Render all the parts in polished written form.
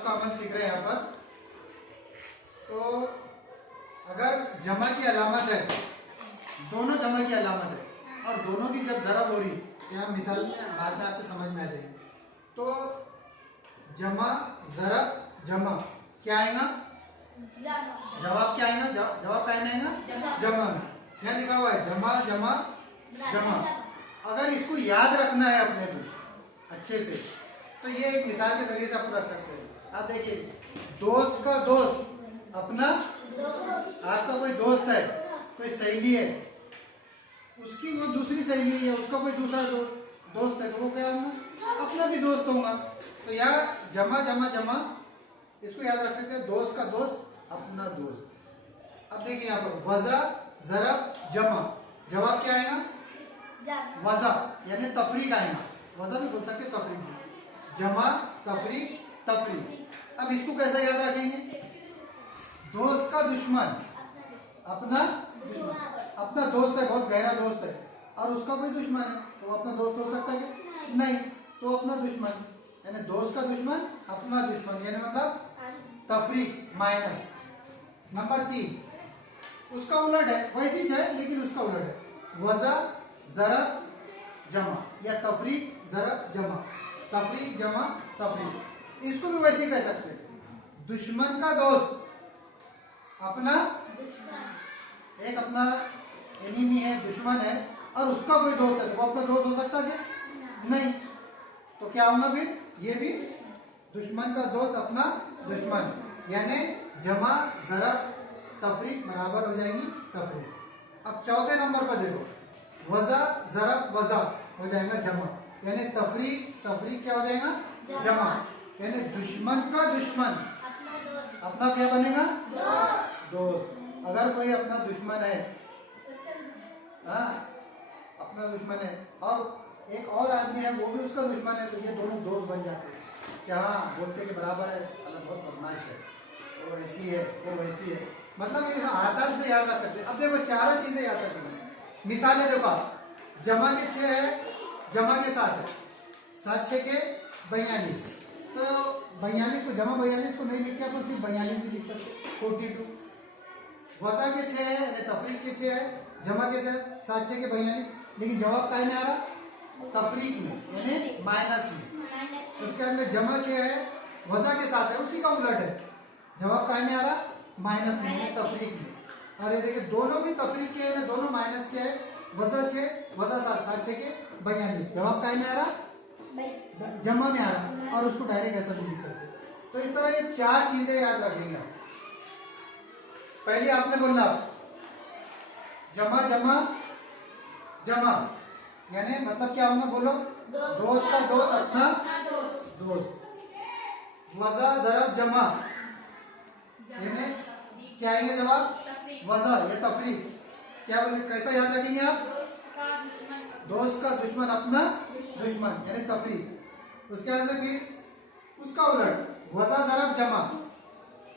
Common सीख रहे हैं यहाँ पर। तो अगर जमा की अलामत है, दोनों जमा की अलामत है और दोनों की जब ज़रब हो रही, यहाँ मिसाल में बाद में आपको समझ में आ जाएगी। तो जमा ज़रब जमा क्या आएगा? जवाब क्या आएगा? जवाब क्या आएगा? जमा में। यहाँ लिखा हुआ है जमा जमा जमा। अगर इसको याद रखना है अपने को अच्छे से, तो ये एक मिसाल के जरिए से आप रख सकते हैं। आप देखिए, दोस्त का दोस्त अपना, आपका कोई दोस्त है, कोई सहेली है, उसकी वो दूसरी सहेली है, उसका कोई दूसरा दोस्त है, तो वो क्या होगा? अपना भी दोस्त होगा। तो यहाँ जमा जमा जमा इसको याद रख सकते हैं, दोस्त का दोस्त अपना दोस्त। अब देखिए यहाँ पर वज़ा ज़रब जमा, जवाब क्या आएगा? वज़ा यानी तफरीक आएगा। वज़ा भी बोल सकते हैं, तफरीक भी। जमा तफरीक तफरीक। अब इसको कैसे याद रखेंगे? दोस्त का दुश्मन अपना दुश्मन, अपना दोस्त है, बहुत गहरा दोस्त है, और उसका कोई दुश्मन है, तो अपना दोस्त हो सकता है क्या? नहीं। तो अपना दुश्मन यानी दोस्त का दुश्मन अपना दुश्मन, यानी मतलब तफरीक माइनस। नंबर 3 उसका उलट है, वैसी है लेकिन उसका उलट है, वज़ा ज़रब जमा या तफरीक ज़रब जमा, तफरीक जमा तफरीक। इसको भी वैसे ही कह सकते हैं, दुश्मन का दोस्त अपना, एक अपना एनिमी है, दुश्मन है, और उसका कोई दोस्त है, तो वो अपना दोस्त हो सकता है? नहीं। तो क्या होगा फिर? ये भी दुश्मन का दोस्त अपना दुश्मन, यानी जमा ज़रब तफरीक बराबर हो जाएगी तफरीक। अब चौथे नंबर पर देखो, वज़ा ज़रब वज़ा हो जाएगा जमा, यानी तफरीक तफरीक क्या हो जाएगा? जमा, यानी दुश्मन का दुश्मन अपना क्या बनेगा? दोस्त। अगर कोई अपना दुश्मन है, हाँ अपना दुश्मन है, और एक और आदमी है वो भी उसका दुश्मन है, तो ये दोनों दोस्त बन जाते हैं। क्या हाँ बोलते के बराबर है, अलग बहुत बदमाश है, वो ऐसी है वो वैसी है, मतलब ये आसान से याद रख सकते हैं। अब देखो चारों चीजें याद रखेंगे। मिसालें देखो, जमा के 6 है, जमा के 7 है, 7 6 के 42, तो 42 को जमा 42 को नहीं लिख के अपन सिर्फ 42 भी लिख सकते, 42। वज़ा के 6 है, तफरीक के 6 है, जमा के 7 6 के 42, लेकिन जवाब काय में आ रहा? तफरीक में, यानी माइनस में। उसके बाद में जमा 6 है, वज़ा के 7 है, उसी का उलट है, जवाब काय में आ रहा? माइनस में, तफरीक में। और ये देखिए दोनों भी तफरीक के हैं, दोनों माइनस के है, वज़ा 6 वज़ा 7 7 6 के 42, जवाब काय में आ रहा? जमा में आ रहा, और उसको डायरेक्ट ऐसा भी लिख सकते। तो इस तरह ये 4 चीजें याद रखेंगे आप। पहले आपने बोलना जमा जमा जमा, यानी मतलब क्या होगा? बोलो, दोस्त का दोस्त अपना दोस्त। वज़ा ज़रब जमा, यानी क्या आएंगे जवाब? वज़ा या तफरीक। क्या बोले, कैसा याद रखेंगे आप? दोस्त का दुश्मन अपना दुश्मन, यानी तफरीक। उसके बाद में फिर उसका उलट वज़ा ज़रब जमा,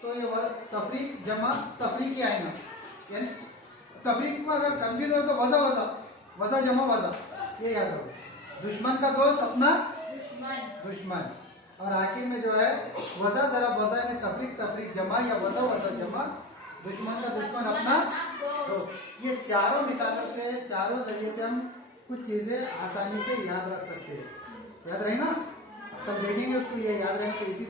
तो ये तफरीक जमा तफरीक ही आएगा। यानी तफरीक में अगर कंफ्यूज हो तो वज़ा वज़ा, वज़ा जमा वज़ा, ये याद रखो। दुश्मन का दोस्त अपना दुश्मन, और आखिर में जो है वज़ा ज़रब वज़ा, यानी तफरीक तफरीक जमा या वज़ा वज़ा जमा, दुश्मन का दुश्मन अपना दोस्त। ये चारों मिसालों से, चारों जरिए से हम कुछ चीजें आसानी से याद रख सकते हैं। याद रहेगा? तब देखेंगे उसको ये याद रहेगा तो इसी